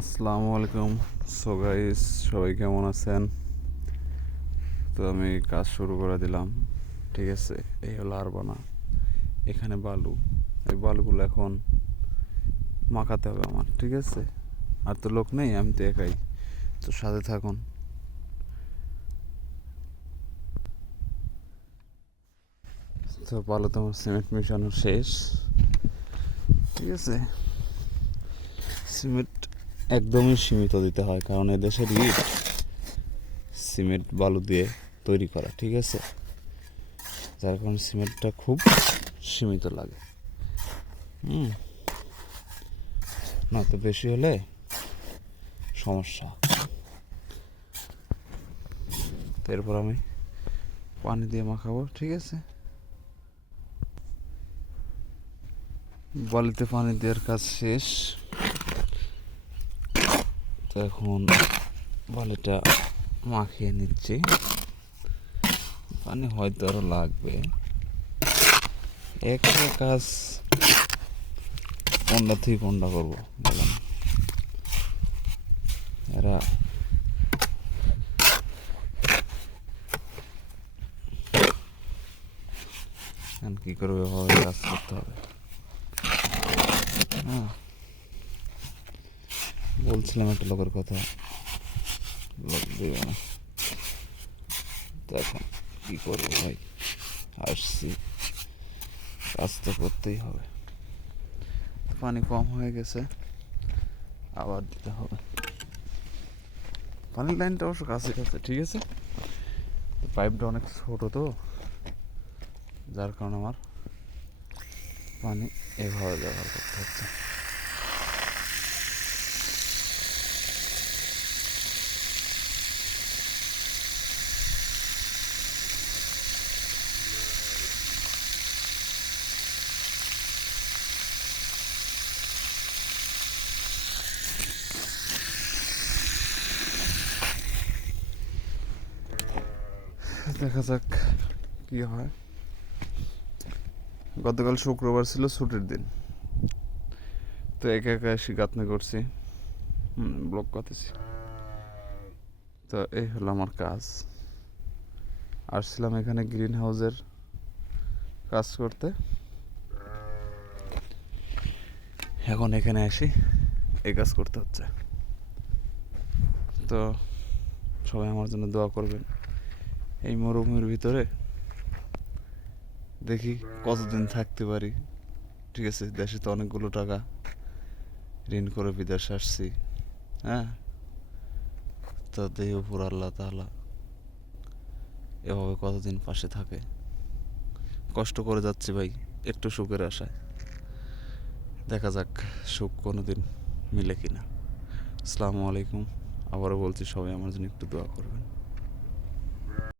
আসসালামু আলাইকুম। So guys, সবাই কেমন আছেন? তো আমি কাজ শুরু করে দিলাম। ঠিক আছে, এই হলো আরবানা। এখানে বালু, এই বালুগুলো এখন মাখাতে হবে আমার। ঠিক আছে, আর তো লোক নেই, আমি তো একাই। তো সাথে থাকুন। তো বালু তোমার সিমেন্ট মিশানো শেষ। ঠিক আছে, সিমেন্ট একদমই সীমিত দিতে হয়, কারণ এদেশের ইট সিমেন্ট বালু দিয়ে তৈরি করা। ঠিক আছে, যার কারণে সিমেন্টটা খুব সীমিত লাগে। হুম, না তো বেশি হলে সমস্যা। তো এরপর আমি পানি দিয়ে মাখাবো। ঠিক আছে, বালিতে পানি দেওয়ার কাজ শেষ। তো এখন বালিটা মাখিয়ে নিচ্ছি। পানি হয়তো আরও লাগবে। একটা কাজ কোনটা থেকে কোনটা করবো বলেন? এরা কি করবে, এভাবে কাজ করতে হবে। হ্যাঁ, বলছিলাম একটা লোকের কথা, লোক দেবে না। তো এখন কী করবো ভাই, আসছি, কাজ তো করতেই হবে। পানি কম হয়ে গেছে, আবার দিতে হবে। পানির লাইনটা অবশ্য কাছে কাছে। ঠিক আছে, পাইপটা অনেক ছোটো, তো যার কারণে আমার পানি এভাবে ব্যবহার করতে হচ্ছে। দেখা যাক কি হয়। গতকাল শুক্রবার ছিল, ছুটির দিন। তো একা একা এসে গাঁথনি করছি, ব্লক করতেছি। তো এই হলো আমার কাজ। আসছিলাম এখানে গ্রিন হাউসের কাজ করতে, এখন এখানে আসি এই কাজ করতে হচ্ছে। তো সবাই আমার জন্য দোয়া করবেন। এই মরুভূমির ভিতরে দেখি কতদিন থাকতে পারি। ঠিক আছে, দেশে তো অনেকগুলো টাকা ঋণ করে বিদেশে আসছি। হ্যাঁ, তো দেহ উপর আল্লাহ তাআলা এভাবে কতদিন পাশে থাকে। কষ্ট করে যাচ্ছি ভাই, একটু সুখের আশায়। দেখা যাক সুখ কোনোদিন মিলে কিনা। আসসালামু আলাইকুম। আবারও বলছি, সবাই আমার জন্য একটু দোয়া করবেন।